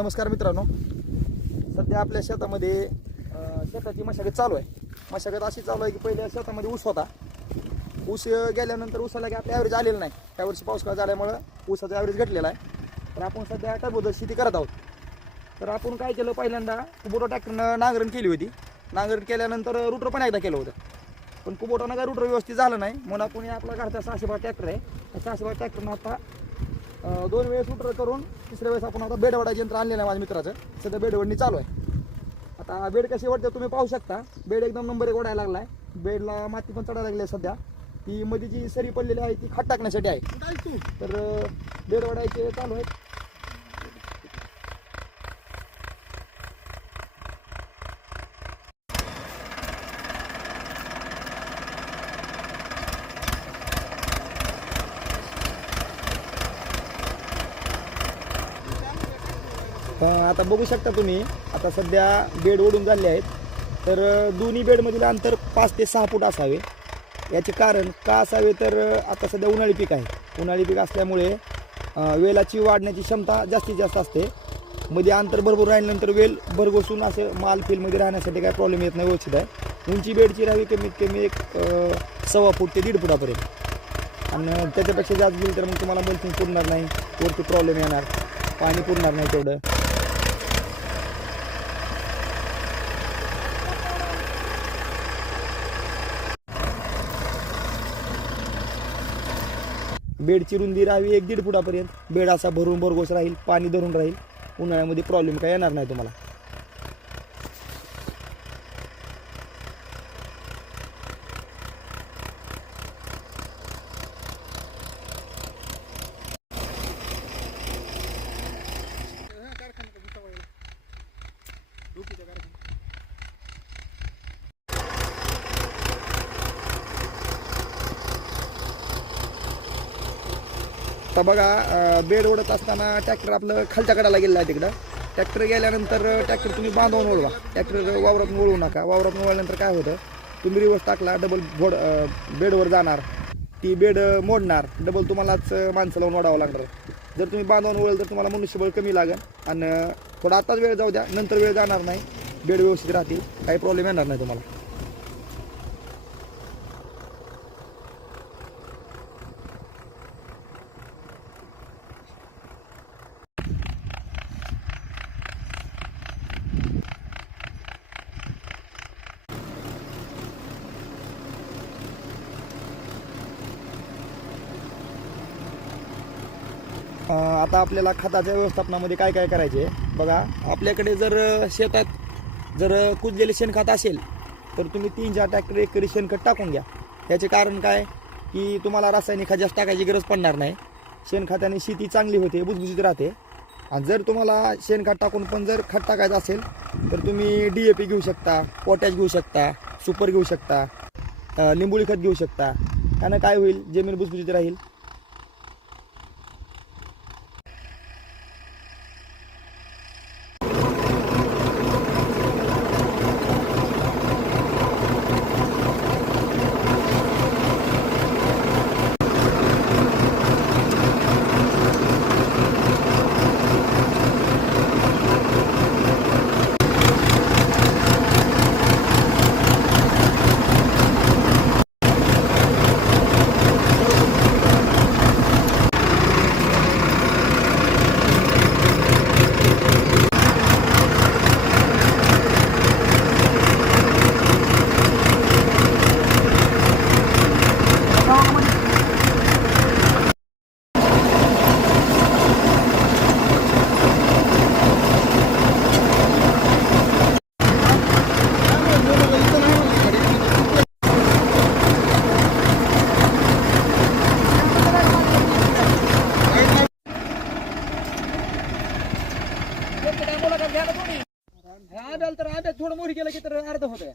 नमस्कार मित्रांनो, सध्या आपल्या शेतामध्ये शेताची मशागत चालू आहे. मशागत अशी चालू आहे की पहिले शेतामध्ये ऊस होता. ऊस गेल्यानंतर ऊसाला की आपल्या ॲव्हरेज आलेलं नाही. त्यावर्षी पाऊस काळ झाल्यामुळं ऊसाचा ॲव्हरेज घटलेला आहे. तर आपण सध्या टरबूज शेती करत आहोत. तर आपण काय केलं, पहिल्यांदा कुबोटा ट्रॅक्टरनं नांगरण केली होती. नांगरण केल्यानंतर रुटर पण एकदा केलं होतं, पण कुबोटानं काय रुटर व्यवस्थित झालं नाही. म्हणून आपण आपला घरचा 612 ट्रॅक्टर आहे. 612 ट्रॅक्टरनं आता 2 वेळेस रुटर करून तिसऱ्या वेळेस आपण आता बेड वडायचं यंत्र आणलेलं आहे माझ्या मित्राचं. सध्या बेड वडणी चालू आहे. आता बेड कशी वडते तुम्ही पाहू शकता. बेड एकदम नंबर 1 वडायला लागला आहे. बेडला माती पण चढायला लागली आहे. सध्या ती मध्ये जी सरी पडलेली आहे ती खाट टाकण्यासाठी आहे. तर बेड वडायचे चालू आहेत. आता बघू शकता तुम्ही, आता सध्या बेड ओढून झाले आहेत. तर दोन्ही बेडमधील अंतर 5 ते 6 फूट असावे. याचे कारण का असावे, तर आता सध्या उन्हाळी पीक आहे. उन्हाळी पीक असल्यामुळे वेलाची वाढण्याची क्षमता जास्तीत जास्त असते. मध्ये अंतर भरपूर राहिल्यानंतर वेल भरघोसून असे माल फीलमध्ये राहण्यासाठी काय प्रॉब्लेम येत नाही, व्यवस्थित आहे. उंची बेडची राहावी कमीत कमी 1.25 फूट ते 1.5 फुटापर्यंत. आणि त्याच्यापेक्षा जास्त गेली तर मग तुम्हाला मल्चिंग पुरणार नाही, वरती प्रॉब्लेम येणार, पाणी पुरणार नाही तेवढं. बेडची रुंदी राहावी 1-1.5 फुटापर्यंत. बेड असा भरून भरघोस राहील, पाणी धरून राहील. उन्हाळ्यामध्ये प्रॉब्लेम काय येणार नाही तुम्हाला. आता बघा, बेड ओढत असताना ट्रॅक्टर आपलं खालच्या कडाला गेलेलं आहे. तिकडं ट्रॅक्टर गेल्यानंतर ट्रॅक्टर तुम्ही बांधवून वळवा. ट्रॅक्टर वावरातून वळवू नका. वावरातून वळल्यानंतर काय होतं, तुम्ही रिवर्स टाकला डबल बेडवर जाणार, ती बेड मोडणार, डबल तुम्हालाच माणसं लावून ओढावं लागणार. जर तुम्ही बांधवून वळलं तर तुम्हाला मनुष्यबळ कमी लागेल आणि थोडा आताच वेळ जाऊ द्या, नंतर वेळ जाणार नाही. बेड व्यवस्थित राहतील, काही प्रॉब्लेम येणार नाही तुम्हाला. आता आपल्याला खताच्या व्यवस्थापनामध्ये काय काय करायचे बघा. आपल्याकडे जर शेतात जर कुजलेले शेणखत असेल तर तुम्ही 3-4 ट्रॅक्टर एकरी शेणखत टाकून घ्या. याचे कारण काय की तुम्हाला रासायनिक खत जास्त टाकायची गरज पडणार नाही. शेणखताने शेती चांगली होते, बुजबुजीत राहते. आणि जर तुम्हाला शेणखत टाकून पण जर खत टाकायचं असेल तर तुम्ही DAP घेऊ शकता, पोटॅश घेऊ शकता, सुपर घेऊ शकता, लिंबोळी खत घेऊ शकता. त्यानं काय होईल, जमीन बुजबुजीत राहील. आब्याला तर आब्यात थोडं मोरी केलं की तर अर्ध होत आहे.